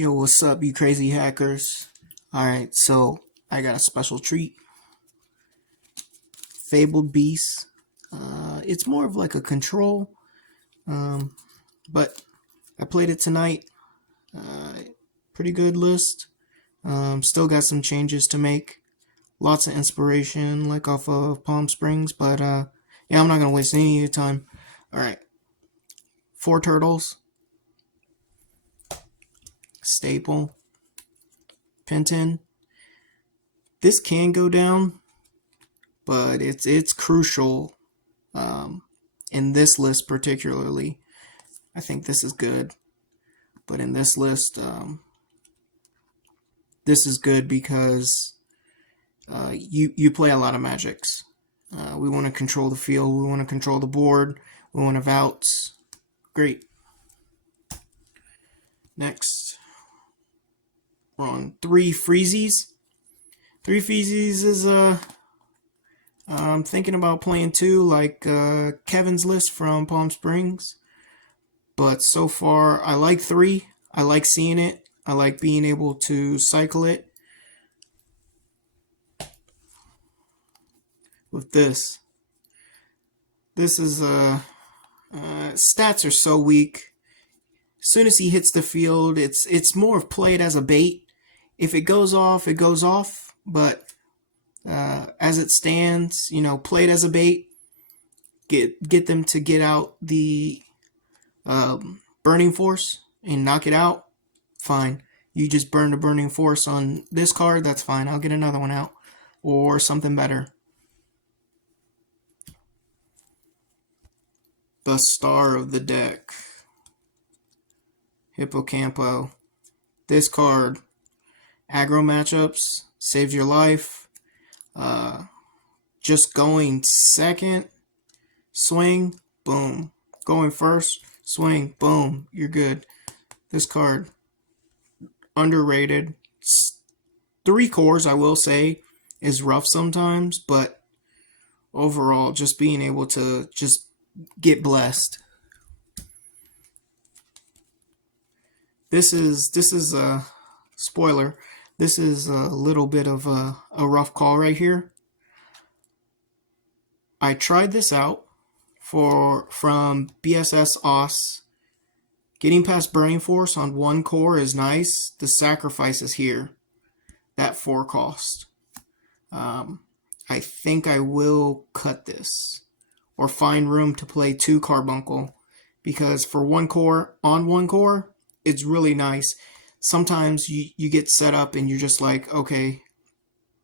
Yo, what's up, you crazy hackers? Alright, so I got a special treat. Fabled Beast. It's more of like a control, but I played it tonight. Pretty good list. Still got some changes to make. Lots of inspiration, like off of Palm Springs, but yeah, I'm not gonna waste any of your time. Alright, 4 turtles, staple, Penton. This can go down, but it's crucial in this list particularly. I think this is good, but in this list, this is good because you play a lot of magics. We want to control the field, we want to control the board, we want to voutes. Great. Next, we're on 3 freezies. 3 freezies is I'm thinking about playing 2 like Kevin's list from Palm Springs. But so far, I like 3. I like seeing it. I like being able to cycle it. With this. This is, stats are so weak. As soon as he hits the field, it's more of played as a bait. If it goes off, it goes off. But as it stands, you know, play it as a bait. Get them to get out the burning force and knock it out. Fine. You just burn the burning force on this card. That's fine. I'll get another one out or something better. The star of the deck, Hippocampo. This card, aggro matchups, saves your life. Just going second, swing, boom. Going first, swing, boom. You're good. This card, underrated. 3 cores, I will say, is rough sometimes, but overall, just being able to just get blessed. This is a spoiler. This is a little bit of a rough call right here. I tried this out from BSS OS. Getting past Burning Force on 1 core is nice. The sacrifice is here. That 4 cost. I think I will cut this or find room to play 2 Carbuncle, because for 1 core, on 1 core, it's really nice. Sometimes you get set up and you're just like, okay,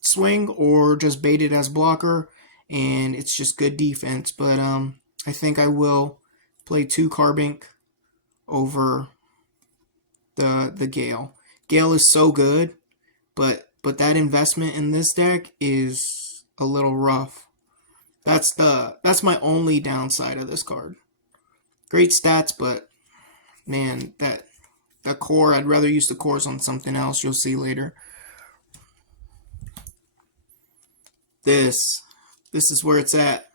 swing or just bait it as blocker, and it's just good defense. But I think I will play 2 Carbink over the Gale. Gale is so good, but that investment in this deck is a little rough. That's my only downside of this card. Great stats, but man, that core, I'd rather use the cores on something else. You'll see later. This is where it's at.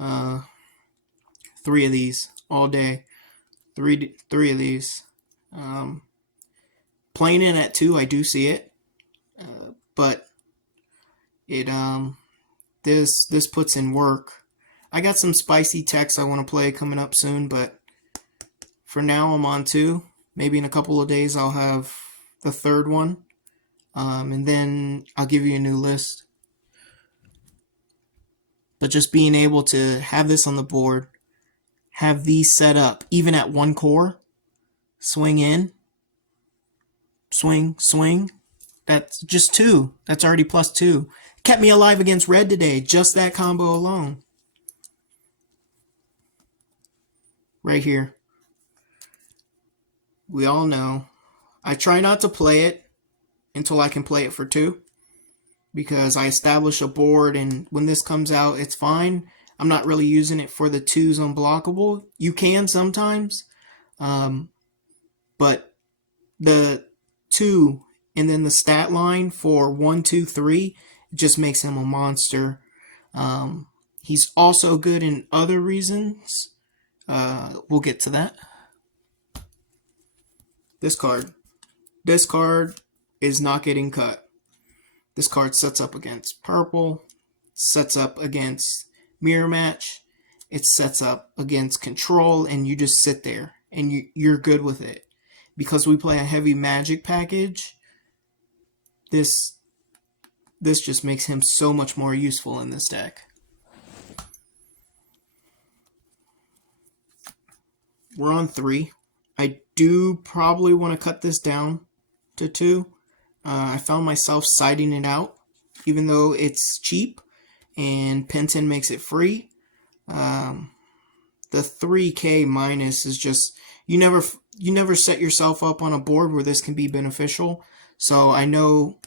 3 of these all day. Three of these. Playing in at 2, I do see it, but it this puts in work. I got some spicy techs I want to play coming up soon, but for now I'm on 2. Maybe in a couple of days I'll have the 3rd one, and then I'll give you a new list. But just being able to have this on the board, have these set up, even at 1 core, swing in, swing, swing, that's just 2. That's already plus 2. Kept me alive against red today, just that combo alone. Right here. We all know. I try not to play it until I can play it for 2, because I establish a board, and when this comes out, it's fine. I'm not really using it for the 2s unblockable. You can sometimes, but the 2 and then the stat line for 1, 2, 3 just makes him a monster. He's also good in other reasons. We'll get to that. This card, This card is not getting cut. This card sets up against purple, sets up against mirror match, it sets up against control, and you just sit there and you're good with it. Because we play a heavy magic package, this just makes him so much more useful in this deck. We're on 3. I do probably want to cut this down to 2. I found myself siding it out, even though it's cheap and Penton makes it free. The 3K minus is just, you never set yourself up on a board where this can be beneficial. So I know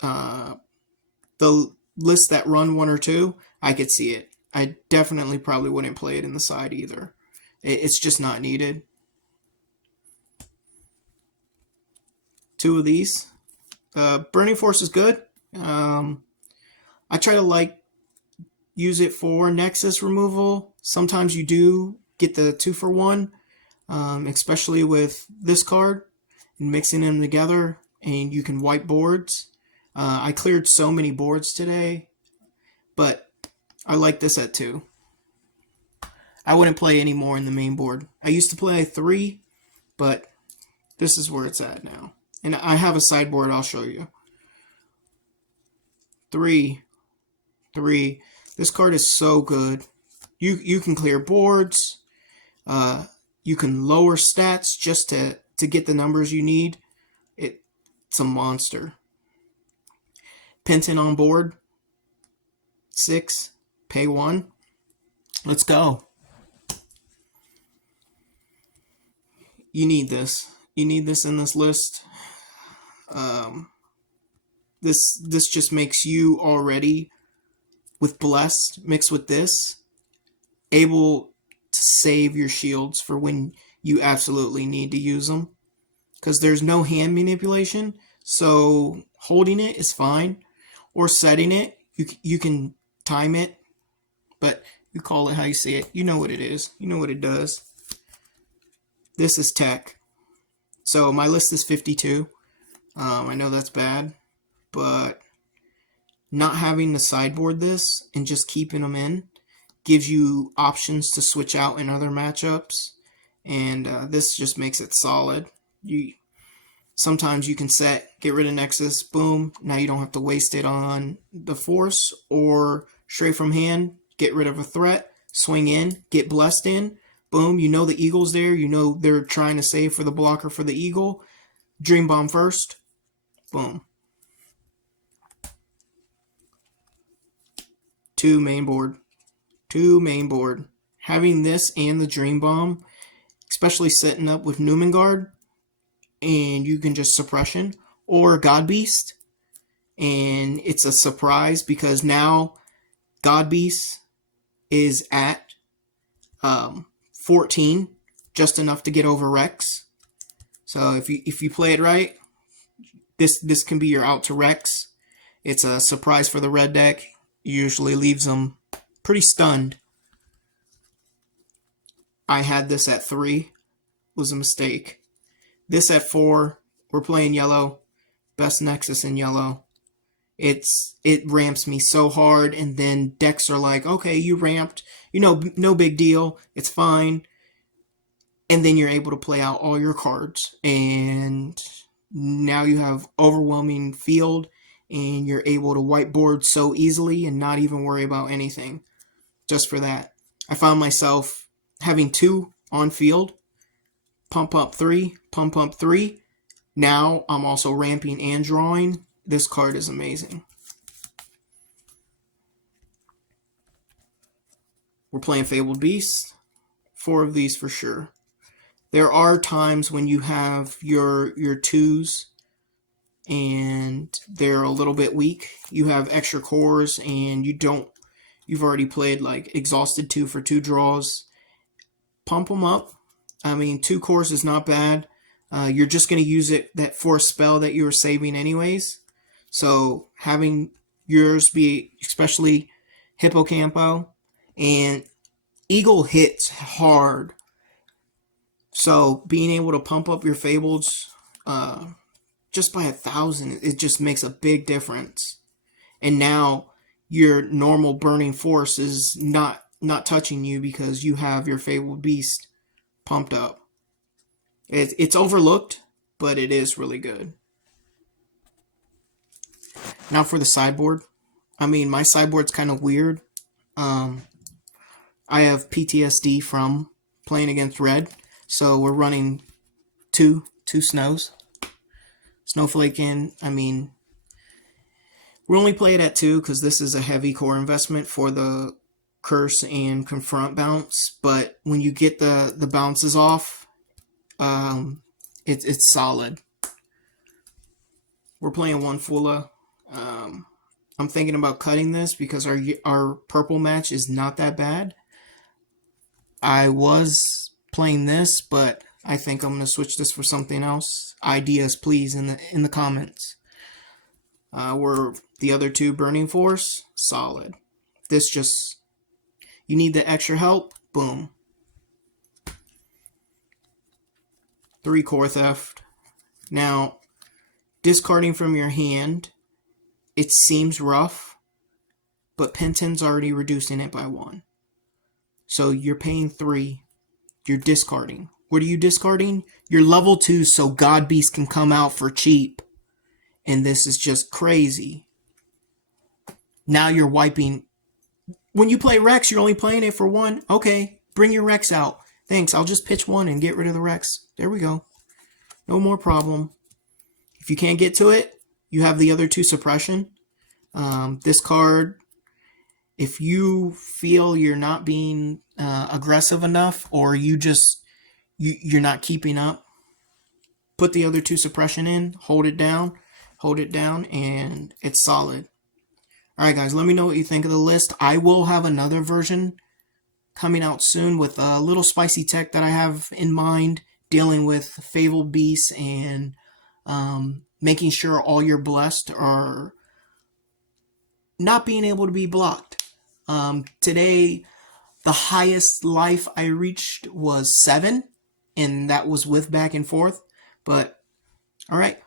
the lists that run 1 or 2, I could see it. I definitely probably wouldn't play it in the side either. It's just not needed. 2 of these. Burning Force is good. I try to use it for Nexus removal. Sometimes you do get the 2-for-1, especially with this card and mixing them together, and you can wipe boards. I cleared so many boards today, but I like this at 2. I wouldn't play any more in the main board. I used to play 3, but this is where it's at now. And I have a sideboard I'll show you. 3. This card is so good. You can clear boards. You can lower stats just to get the numbers you need. It's a monster. Penton on board. 6. Pay 1. Let's go. You need this. You need this in this list. This just makes you already, with Blessed mixed with this, able to save your shields for when you absolutely need to use them. Because there's no hand manipulation, so holding it is fine. Or setting it, you can time it, but you call it how you see it. You know what it is. You know what it does. This is tech. So my list is 52. I know that's bad, but not having to sideboard this and just keeping them in gives you options to switch out in other matchups, and this just makes it solid. Sometimes you can get rid of Nexus, boom, now you don't have to waste it on the Force, or straight from hand, get rid of a threat, swing in, get Blessed in, boom, you know the Eagle's there, you know they're trying to save for the blocker for the Eagle, Dream Bomb first, boom. 2 main board. Having this and the Dream Bomb, especially setting up with Newman Guard, and you can just suppression, or God Beast, and it's a surprise because now God Beast is at 14, just enough to get over Rex. So if you play it right, this can be your out to Rex. It's a surprise for the red deck. Usually leaves them pretty stunned. I had this at 3. Was a mistake. This at 4. We're playing yellow. Best Nexus in yellow. It ramps me so hard, and then decks are like, okay, you ramped. You know, no big deal. It's fine. And then you're able to play out all your cards. And now you have overwhelming field, and you're able to whiteboard so easily and not even worry about anything. Just for that. I found myself having 2 on field. Pump up 3. Now I'm also ramping and drawing. This card is amazing. We're playing Fabled Beast. 4 of these for sure. There are times when you have your 2s and they're a little bit weak. You have extra cores and you've already played like Exhausted 2 for 2 draws. Pump them up. I mean, 2 cores is not bad. You're just going to use that for a spell that you were saving anyways. So having yours be especially Hippocampo, and Eagle hits hard. So being able to pump up your Fables just by 1,000, it just makes a big difference. And now your normal burning force is not touching you because you have your Fabled Beast pumped up. It's overlooked, but it is really good. Now for the sideboard. I mean, my sideboard's kind of weird. I have PTSD from playing against red, so we're running two snows. Snowflake in, I mean, we only play it at 2 because this is a heavy core investment for the curse and confront bounce. But when you get the bounces off, it's solid. We're playing 1 Fula. I'm thinking about cutting this because our purple match is not that bad. I was playing this, but I think I'm gonna switch this for something else. Ideas, please, in the comments. We're the other 2 Burning Force, solid. This just, you need the extra help, boom. 3 Core Theft. Now, discarding from your hand, it seems rough, but Penton's already reducing it by 1. So you're paying 3, you're discarding. What are you discarding? Your level 2 so God Beast can come out for cheap. And this is just crazy. Now you're wiping. When you play Rex, you're only playing it for 1. Okay, bring your Rex out. Thanks, I'll just pitch 1 and get rid of the Rex. There we go. No more problem. If you can't get to it, you have the other 2 suppression. This card, if you feel you're not being aggressive enough, or you're not keeping up, put the other 2 suppression in, hold it down, and it's solid. Alright guys, let me know what you think of the list. I will have another version coming out soon with a little spicy tech that I have in mind, dealing with Fabled Beasts and making sure all your blessed are not being able to be blocked. Today, the highest life I reached was 7, and that was with back and forth. But, alright,